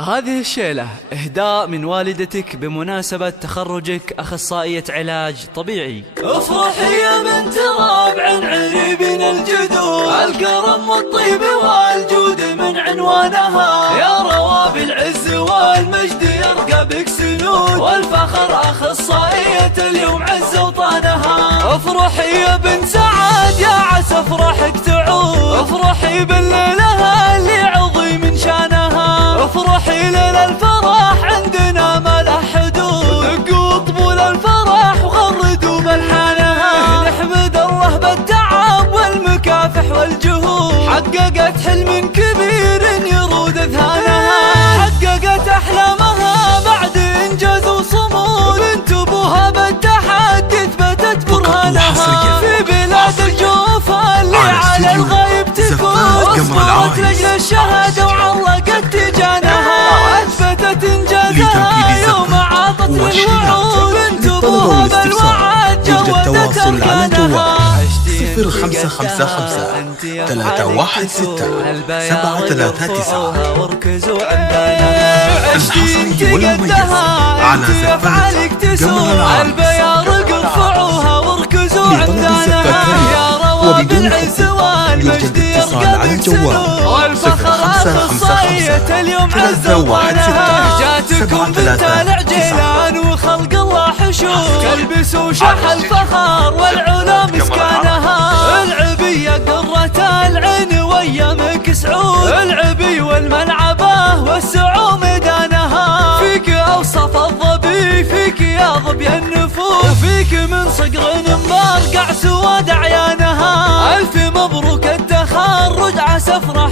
هذه الشيلة إهداء من والدتك بمناسبة تخرجك أخصائية علاج طبيعي. افرحي يا بنت رابع عريبين الجدود، الكرم والطيب والجود من عنوانها، يا رواب العز والمجد يرقى بك سنود، والفخر أخصائية اليوم عز وطانها. افرحي يا بنت سعاد يا عسى افراحك تعود، افرحي بالليلة اللي عظيم شانها، افرحي ليلة الفرح عندنا ما له حدود، دقوا طبول الفرح وغردوا بلحانها. نحمد الله بالتعب والمكافح والجهود، حققت حلم كبير يرود اذهانها، حققت احلامها بعد انجاز وصمود، بنت ابوها بالتحدي اثبتت برهانها، في بلاد الجوف اللي على الغيب تفوز، اصبرت لاجل الشهاده وعلقت تجانها، اثبتت انجازها يوم عاطت للوعود، بنت ابوها بالوعد جودت اركانها. 0555 316 739 وركزوا عندنا، الحصري والمميز على زفات قمر العرس، البيارق ارفعوها وركزوا عندنا، يا رواب العز والمجد يرقى بك سنود، والفخر أخصائية اليوم عز وطانها. جاتكم بنت العجيلان وخلق الله حشود، تلبسوا شح الفخر والعلا مسكانها، العبية قرة العين ويامك سعود، العبي والملعبة والسعو ميدانها، فيك أوصف الظبي فيك يا ظبي النفوس، فيك من صقر مبرقع سواد عيانها، ألف مبروك التخرج عسى افرح